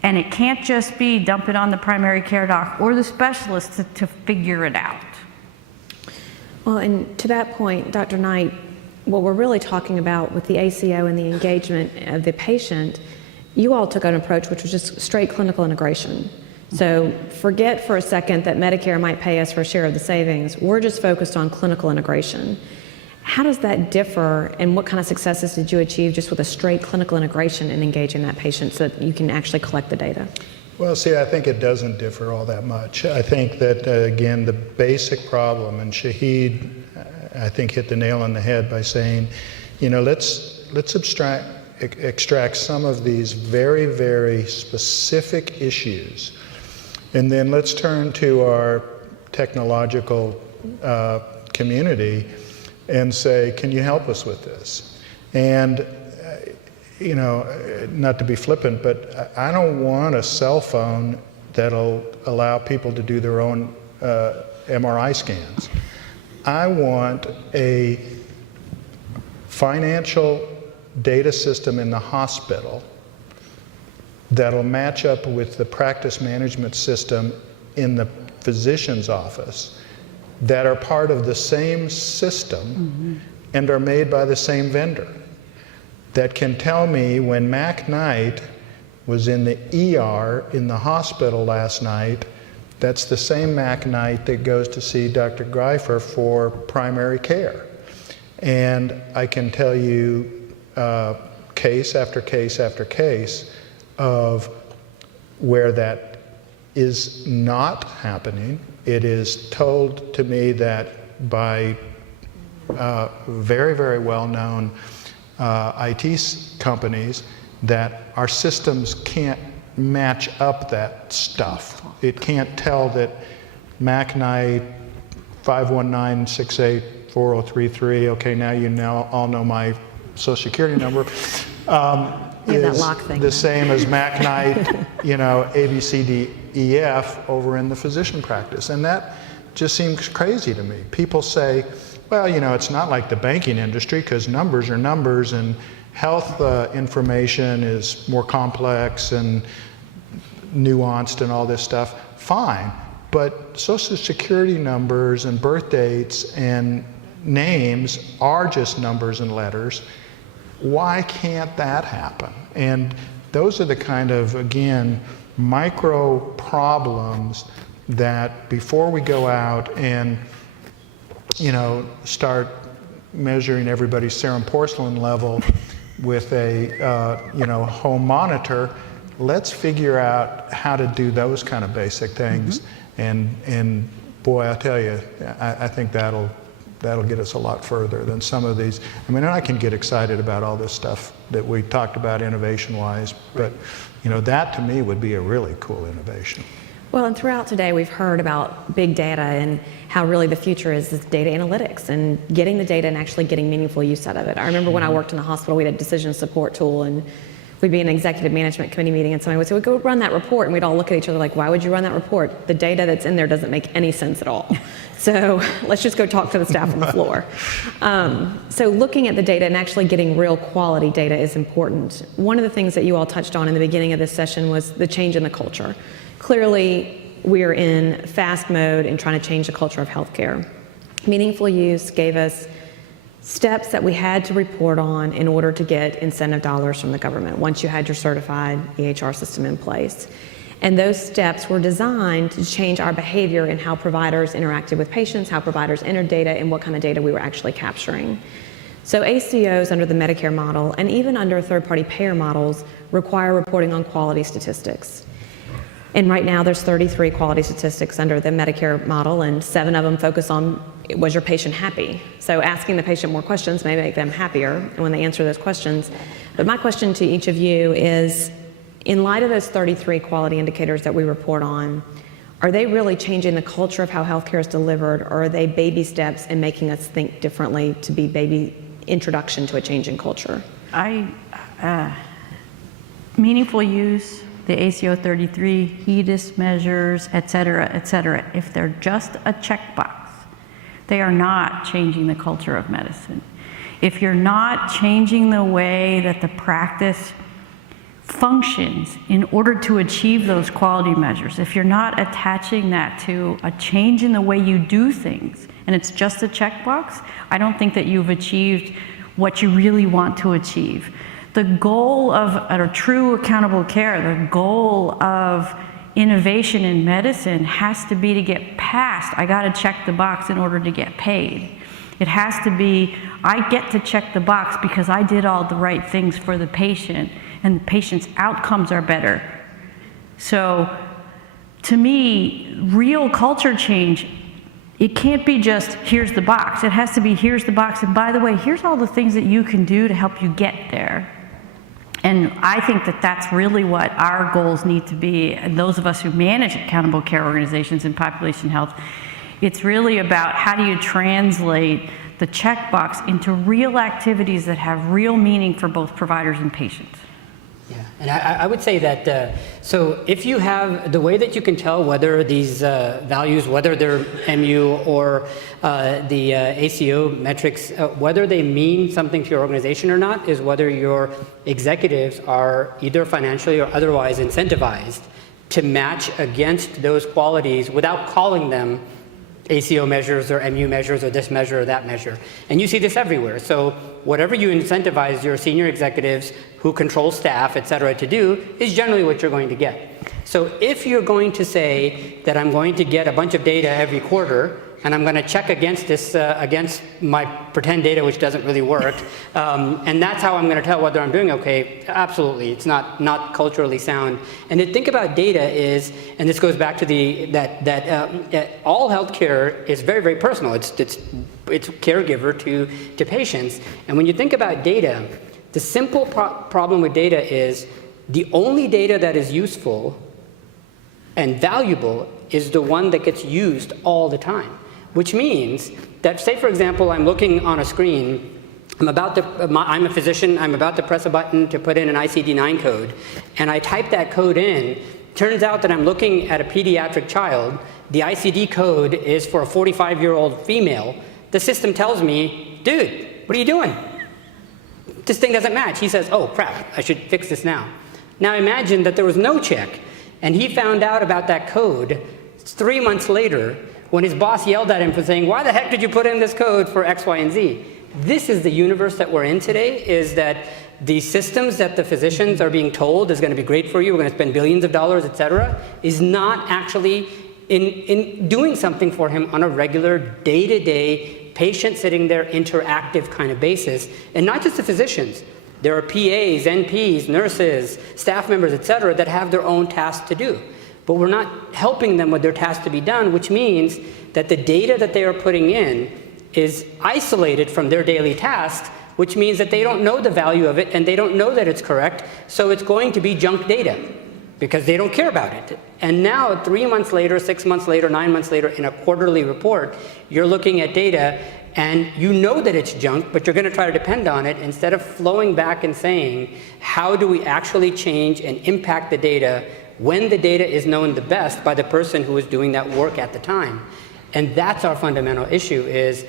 And it can't just be dump it on the primary care doc or the specialist to figure it out. Well, and to that point, Dr. Knight, what we're really talking about with the ACO and the engagement of the patient, you all took an approach which was just straight clinical integration. So forget for a second that Medicare might pay us for a share of the savings. We're just focused on clinical integration. How does that differ, and what kind of successes did you achieve just with a straight clinical integration and engaging that patient so that you can actually collect the data? Well, see, I think it doesn't differ all that much. I think that, again, the basic problem, and Shahid, I think, hit the nail on the head by saying, you know, let's extract some of these very, very specific issues, and then let's turn to our technological community and say, can you help us with this? And you know, not to be flippant, but I don't want a cell phone that'll allow people to do their own MRI scans. I want a financial data system in the hospital that'll match up with the practice management system in the physician's office that are part of the same system and are made by the same vendor, that can tell me when Mac Knight was in the ER in the hospital last night, that's the same Mac Knight that goes to see Dr. Greifer for primary care. And I can tell you case after case after case of where that is not happening. It is told to me that by very, very well-known IT companies that our systems can't match up that stuff. It can't tell that Mac Knight 519-684033, okay, now you all know my social security number, is the same as Mac Knight, you know, ABCDEF over in the physician practice. And that just seems crazy to me. People say, well, you know, it's not like the banking industry because numbers are numbers and health information is more complex and nuanced and all this stuff. Fine, but social security numbers and birth dates and names are just numbers and letters. Why can't that happen? And those are the kind of, again, micro problems that before we go out and, you know, start measuring everybody's serum porcelain level with a, you know, home monitor, let's figure out how to do those kind of basic things. And boy, I tell you, I think that'll get us a lot further than some of these. I mean, I can get excited about all this stuff that we talked about innovation-wise, but you know, that to me would be a really cool innovation. Well, and throughout today, we've heard about big data and how really the future is data analytics and getting the data and actually getting meaningful use out of it. I remember when I worked in the hospital, we had a decision support tool, and we'd be in an executive management committee meeting, and somebody would say, well, go run that report, and we'd all look at each other like, why would you run that report? The data that's in there doesn't make any sense at all. So let's just go talk to the staff on the floor. So looking at the data and actually getting real quality data is important. One of the things that you all touched on in the beginning of this session was the change in the culture. Clearly, we're in fast mode in trying to change the culture of healthcare. Meaningful use gave us steps that we had to report on in order to get incentive dollars from the government once you had your certified EHR system in place. And those steps were designed to change our behavior in how providers interacted with patients, how providers entered data, and what kind of data we were actually capturing. So ACOs under the Medicare model, and even under third-party payer models, require reporting on quality statistics. And right now there's 33 quality statistics under the Medicare model, and 7 of them focus on, was your patient happy? So asking the patient more questions may make them happier when they answer those questions. But my question to each of you is, in light of those 33 quality indicators that we report on, are they really changing the culture of how healthcare is delivered, or are they baby steps in making us think differently to be baby introduction to a change in culture? Meaningful use, the ACO 33, HEDIS measures, et cetera, if they're just a checkbox, they are not changing the culture of medicine. If you're not changing the way that the practice functions in order to achieve those quality measures, if you're not attaching that to a change in the way you do things and it's just a checkbox, I don't think that you've achieved what you really want to achieve. The goal of a true accountable care, the goal of innovation in medicine has to be to get past, I got to check the box in order to get paid. It has to be, I get to check the box because I did all the right things for the patient, and the patient's outcomes are better. So, to me, real culture change, it can't be just, here's the box. It has to be, here's the box, and by the way, here's all the things that you can do to help you get there. And I think that that's really what our goals need to be, and those of us who manage accountable care organizations in population health. It's really about how do you translate the checkbox into real activities that have real meaning for both providers and patients. Yeah, and I would say that, so if you have the way that you can tell whether these values, whether they're MU or the ACO metrics, whether they mean something to your organization or not, is whether your executives are either financially or otherwise incentivized to match against those qualities without calling them ACO measures or MU measures or this measure or that measure. And you see this everywhere. So whatever you incentivize your senior executives who control staff, et cetera, to do is generally what you're going to get. So if you're going to say that I'm going to get a bunch of data every quarter and I'm going to check against this, against my pretend data, which doesn't really work, and that's how I'm going to tell whether I'm doing okay, absolutely, it's not culturally sound. And to think about data is, and this goes back to that all healthcare is very, very personal. It's caregiver to patients. And when you think about data, the simple problem with data is the only data that is useful and valuable is the one that gets used all the time. Which means that, say for example, I'm looking on a screen, I'm a physician, I'm about to press a button to put in an ICD-9 code, and I type that code in. Turns out that I'm looking at a pediatric child. The ICD code is for a 45-year-old female. The system tells me, dude, what are you doing? This thing doesn't match. He says, oh crap, I should fix this now. Now imagine that there was no check, and he found out about that code 3 months later, when his boss yelled at him for saying, why the heck did you put in this code for X, Y, and Z? This is the universe that we're in today, is that the systems that the physicians are being told is going to be great for you, we're going to spend billions of dollars, et cetera, is not actually in doing something for him on a regular, day-to-day, patient sitting there, interactive kind of basis. And not just the physicians. There are PAs, NPs, nurses, staff members, et cetera, that have their own tasks to do. But we're not helping them with their tasks to be done, which means that the data that they are putting in is isolated from their daily tasks, which means that they don't know the value of it and they don't know that it's correct, so it's going to be junk data because they don't care about it. And now 3 months later, 6 months later, 9 months later, in a quarterly report, you're looking at data and you know that it's junk, but you're going to try to depend on it instead of flowing back and saying, how do we actually change and impact the data when the data is known the best by the person who is doing that work at the time? And that's our fundamental issue, is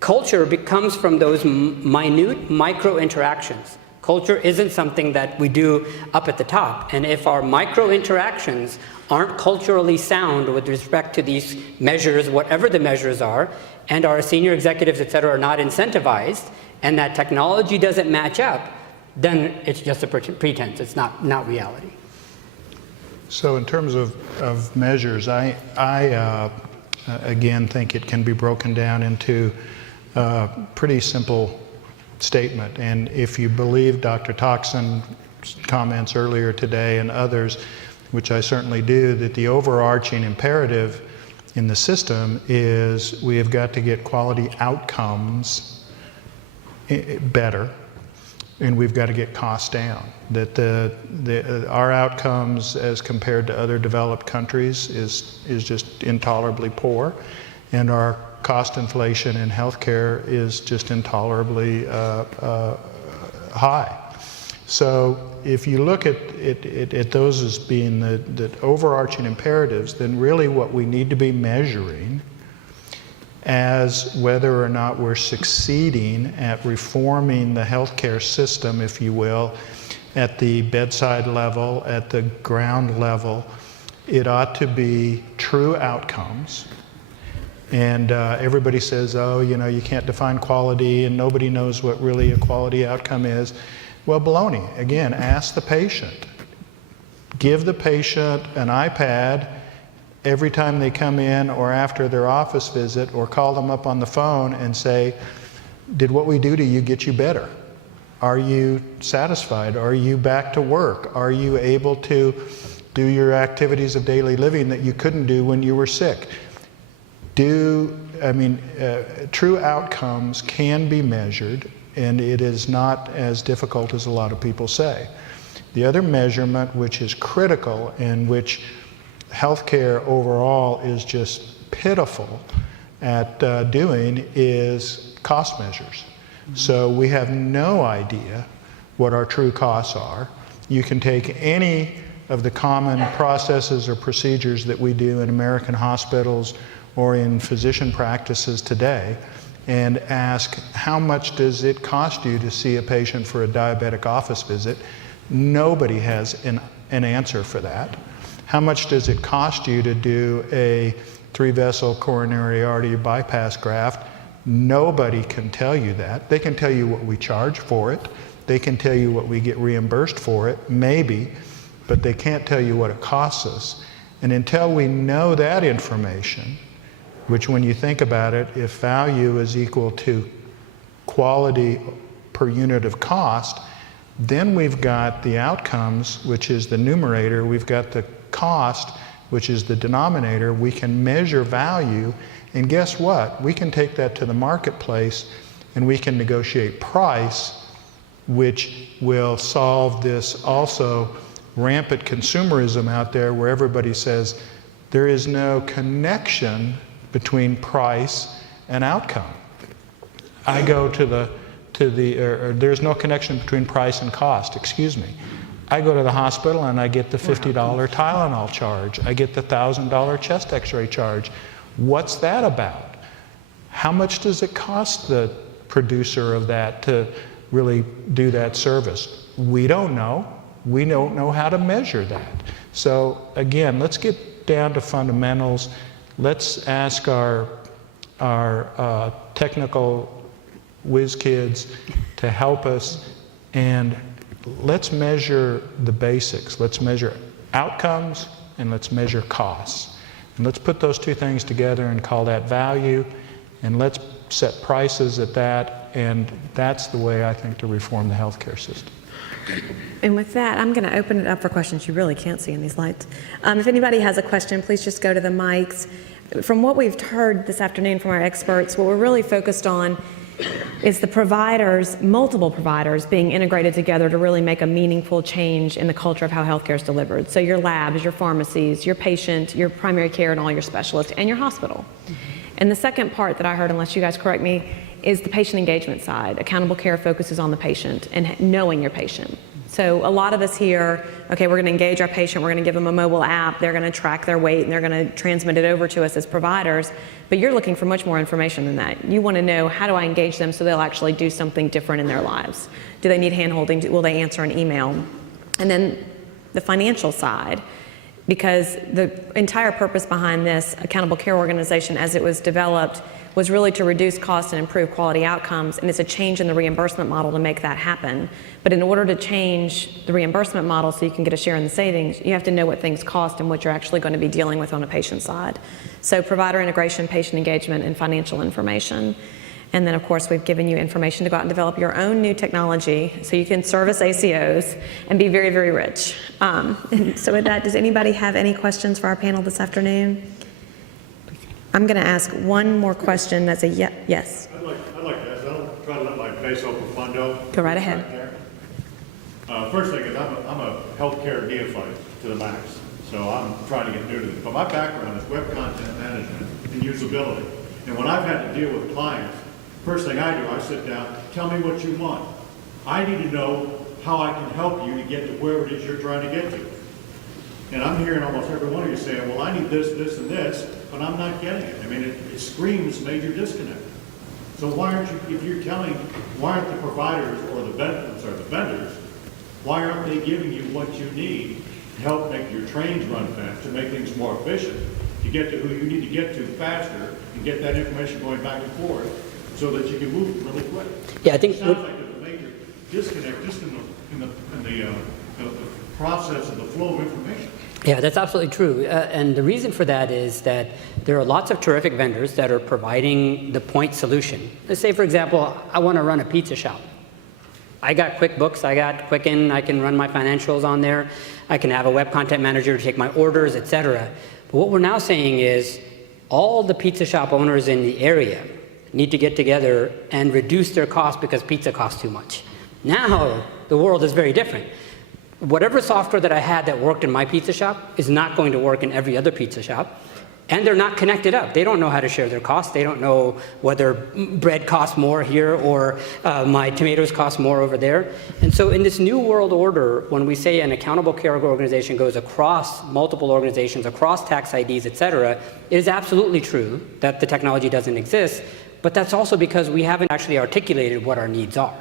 culture comes from those minute micro interactions. Culture isn't something that we do up at the top. And if our micro interactions aren't culturally sound with respect to these measures, whatever the measures are, and our senior executives, et cetera, are not incentivized, and that technology doesn't match up, then it's just a pretense. It's not reality. So in terms of measures, I again think it can be broken down into a pretty simple statement. And if you believe Dr. Toxin's comments earlier today and others, which I certainly do, that the overarching imperative in the system is we have got to get quality outcomes better, and we've got to get costs down. That our outcomes as compared to other developed countries is just intolerably poor, and our cost inflation in healthcare is just intolerably high. So if you look at those as being the overarching imperatives, then really what we need to be measuring as whether or not we're succeeding at reforming the healthcare system, if you will, at the bedside level, at the ground level. It ought to be true outcomes And everybody says, oh, you know, you can't define quality and nobody knows what really a quality outcome is. Well, baloney. Again, ask the patient. Give the patient an iPad every time they come in or after their office visit, or call them up on the phone and say, did what we do to you get you better? Are you satisfied? Are you back to work? Are you able to do your activities of daily living that you couldn't do when you were sick? True outcomes can be measured, and it is not as difficult as a lot of people say. The other measurement, which is critical and which healthcare overall is just pitiful at doing, is cost measures. So we have no idea what our true costs are. You can take any of the common processes or procedures that we do in American hospitals or in physician practices today and ask, how much does it cost you to see a patient for a diabetic office visit? Nobody has an answer for that. How much does it cost you to do a 3-vessel coronary artery bypass graft? Nobody can tell you that. They can tell you what we charge for it. They can tell you what we get reimbursed for it, maybe, but they can't tell you what it costs us. And until we know that information, which when you think about it, if value is equal to quality per unit of cost, then we've got the outcomes, which is the numerator, we've got the cost, which is the denominator. We can measure value, and guess what? We can take that to the marketplace and we can negotiate price, which will solve this also rampant consumerism out there where everybody says there is no connection between price and outcome. I go there's no connection between price and cost, excuse me. I go to the hospital and I get the $50 Tylenol charge. I get the $1,000 chest x-ray charge. What's that about? How much does it cost the producer of that to really do that service? We don't know. We don't know how to measure that. So again, let's get down to fundamentals. Let's ask our technical whiz kids to help us, and let's measure the basics. Let's measure outcomes and let's measure costs. And let's put those two things together and call that value, and let's set prices at that, and that's the way I think to reform the healthcare system. And with that, I'm going to open it up for questions. You really can't see in these lights. If anybody has a question, please just go to the mics. From what we've heard this afternoon from our experts, what we're really focused on is the providers, multiple providers, being integrated together to really make a meaningful change in the culture of how healthcare is delivered. So your labs, your pharmacies, your patient, your primary care, and all your specialists, and your hospital. And the second part that I heard, unless you guys correct me, is the patient engagement side. Accountable care focuses on the patient and knowing your patient. So a lot of us here, okay, we're going to engage our patient, we're going to give them a mobile app, they're going to track their weight, and they're going to transmit it over to us as providers, but you're looking for much more information than that. You want to know, how do I engage them so they'll actually do something different in their lives? Do they need hand-holding? Will they answer an email? And then the financial side, because the entire purpose behind this accountable care organization as it was developed was really to reduce costs and improve quality outcomes, and it's a change in the reimbursement model to make that happen. But in order to change the reimbursement model so you can get a share in the savings, you have to know what things cost and what you're actually going to be dealing with on a patient side. So provider integration, patient engagement, and financial information. And then, of course, we've given you information to go out and develop your own new technology so you can service ACOs and be very, very rich. And so with that, does anybody have any questions for our panel this afternoon? I'm going to ask one more question. That's a yes. I'd like to ask. I don't try to let my face over fundo. Go right ahead. First thing is I'm a healthcare neophyte to the max, so I'm trying to get new to this. But my background is web content management and usability. And when I've had to deal with clients, first thing I do, I sit down, tell me what you want. I need to know how I can help you to get to wherever it is you're trying to get to. And I'm hearing almost every one of you saying, well, I need this, this, and this, but I'm not getting it. I mean, it screams major disconnect. So why aren't you, if you're telling, why aren't the providers or the vendors, why aren't they giving you what you need to help make your trains run fast, to make things more efficient, to get to who you need to get to faster and get that information going back and forth so that you can move really quick. Yeah, I think It sounds like there's a major disconnect just in the process of the flow of information. Yeah, that's absolutely true. And the reason for that is that there are lots of terrific vendors that are providing the point solution. Let's say, for example, I want to run a pizza shop. I got QuickBooks, I got Quicken, I can run my financials on there, I can have a web content manager to take my orders, etc. But what we're now saying is all the pizza shop owners in the area need to get together and reduce their costs because pizza costs too much. Now, the world is very different. Whatever software that I had that worked in my pizza shop is not going to work in every other pizza shop. And they're not connected up. They don't know how to share their costs. They don't know whether bread costs more here or my tomatoes cost more over there. And so in this new world order, when we say an accountable care organization goes across multiple organizations, across tax IDs, et cetera, it is absolutely true that the technology doesn't exist. But that's also because we haven't actually articulated what our needs are.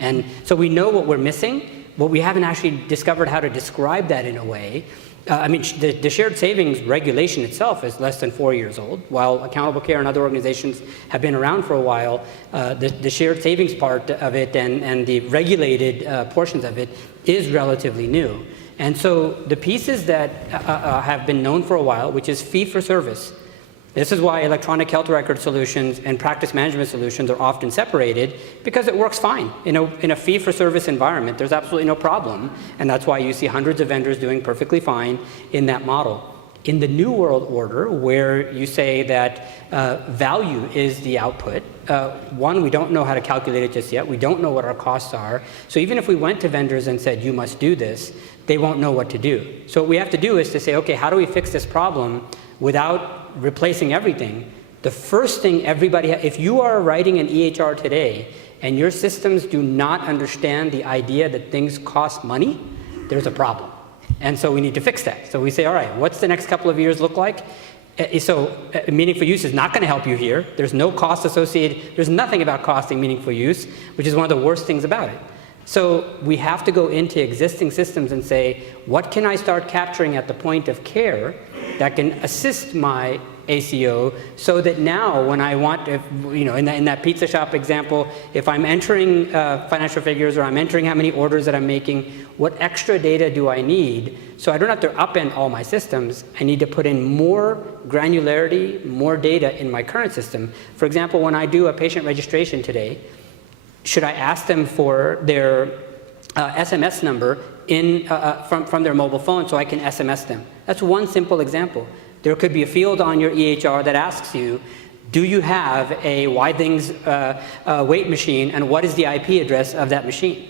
And so we know what we're missing, but we haven't actually discovered how to describe that in a way. The shared savings regulation itself is less than 4 years old. While accountable care and other organizations have been around for a while, the shared savings part of it and the regulated portions of it is relatively new. And so the pieces that have been known for a while, which is fee for service. This is why electronic health record solutions and practice management solutions are often separated, because it works fine. In a fee-for-service environment, there's absolutely no problem, and that's why you see hundreds of vendors doing perfectly fine in that model. In the new world order, where you say that value is the output, one, we don't know how to calculate it just yet. We don't know what our costs are. So even if we went to vendors and said, you must do this, they won't know what to do. So what we have to do is to say, okay, how do we fix this problem without replacing everything? The first thing everybody, if you are writing an EHR today and your systems do not understand the idea that things cost money, there's a problem. And so we need to fix that. So we say, all right, what's the next couple of years look like? So meaningful use is not going to help you here. There's no cost associated. There's nothing about costing meaningful use, which is one of the worst things about it. So we have to go into existing systems and say, what can I start capturing at the point of care that can assist my ACO, so that now when I want, in that pizza shop example, if I'm entering financial figures or I'm entering how many orders that I'm making, what extra data do I need? So I don't have to upend all my systems. I need to put in more granularity, more data in my current system. For example, when I do a patient registration today, should I ask them for their SMS number from their mobile phone so I can SMS them? That's one simple example. There could be a field on your EHR that asks you, do you have a Withings weight machine, and what is the IP address of that machine?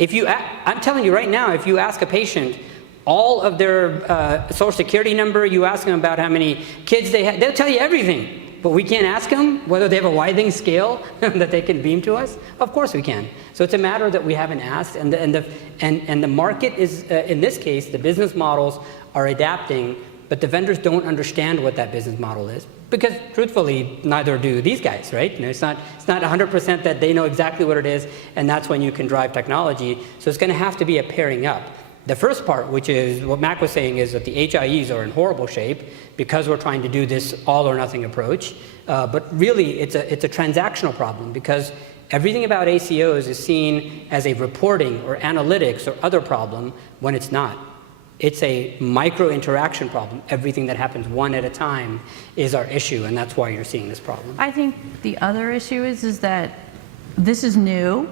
I'm telling you right now, if you ask a patient all of their social security number, you ask them about how many kids they have, they'll tell you everything. But we can't ask them whether they have a Withings scale that they can beam to us? Of course we can. So it's a matter that we haven't asked, and the market is, in this case, the business models are adapting, but the vendors don't understand what that business model is. Because truthfully, neither do these guys, right? It's not 100% that they know exactly what it is, and that's when you can drive technology. So it's going to have to be a pairing up. The first part, which is what Mac was saying, is that the HIEs are in horrible shape because we're trying to do this all or nothing approach. But really, it's a transactional problem, because everything about ACOs is seen as a reporting or analytics or other problem when it's not. It's a micro interaction problem. Everything that happens one at a time is our issue, and that's why you're seeing this problem. I think the other issue is that this is new.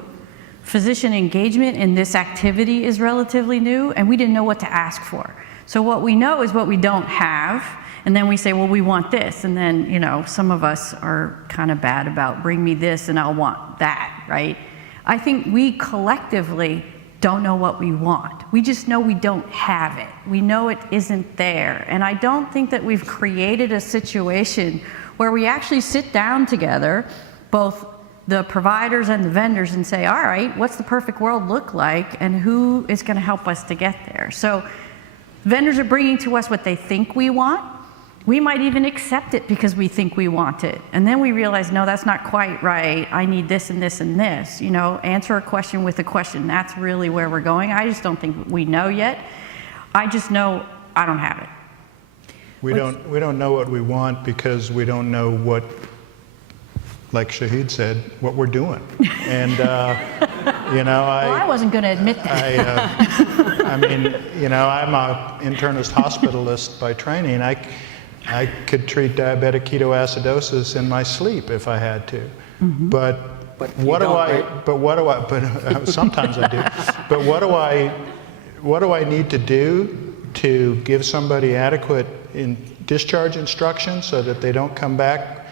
Physician engagement in this activity is relatively new, and we didn't know what to ask for. So what we know is what we don't have, and then we say, well, we want this, and then, some of us are kind of bad about bring me this and I'll want that, right? I think we collectively don't know what we want. We just know we don't have it. We know it isn't there. And I don't think that we've created a situation where we actually sit down together, both the providers and the vendors, and say, all right, what's the perfect world look like, and who is going to help us to get there? So vendors are bringing to us what they think we want. We might even accept it because we think we want it. And then we realize, no, that's not quite right. I need this and this and this. Answer a question with a question. That's really where we're going. I just don't think we know yet. I just know I don't have it. We don't know what we want because we don't know what, like Shahid said, what we're doing. And you know, Well, I wasn't going to admit that. I mean, you know, I'm a internist hospitalist by training. I could treat diabetic ketoacidosis in my sleep if I had to. But what do I? But what do I? But sometimes I do. But what do I need to do to give somebody adequate discharge instructions so that they don't come back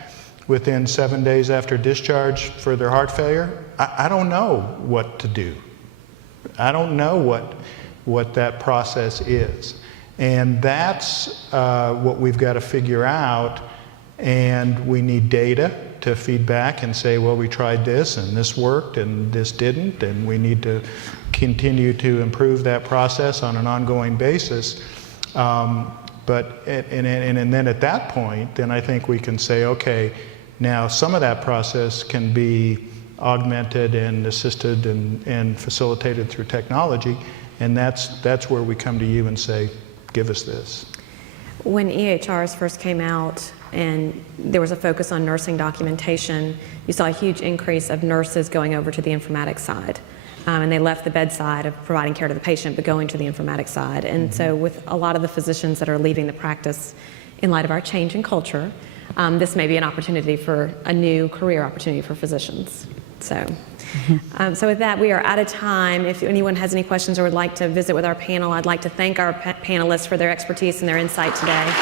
within 7 days after discharge for their heart failure? I don't know what to do. I don't know what that process is. And that's what we've got to figure out. And we need data to feed back and say, well, we tried this and this worked and this didn't, and we need to continue to improve that process on an ongoing basis. But then at that point, then I think we can say, okay, now some of that process can be augmented and assisted and facilitated through technology, and that's where we come to you and say, give us this. When EHRs first came out and there was a focus on nursing documentation, you saw a huge increase of nurses going over to the informatics side. And they left the bedside of providing care to the patient, but going to the informatics side. And so with a lot of the physicians that are leaving the practice in light of our change in culture, this may be an opportunity for a new career opportunity for physicians. So with that, we are out of time. If anyone has any questions or would like to visit with our panel, I'd like to thank our panelists for their expertise and their insight today.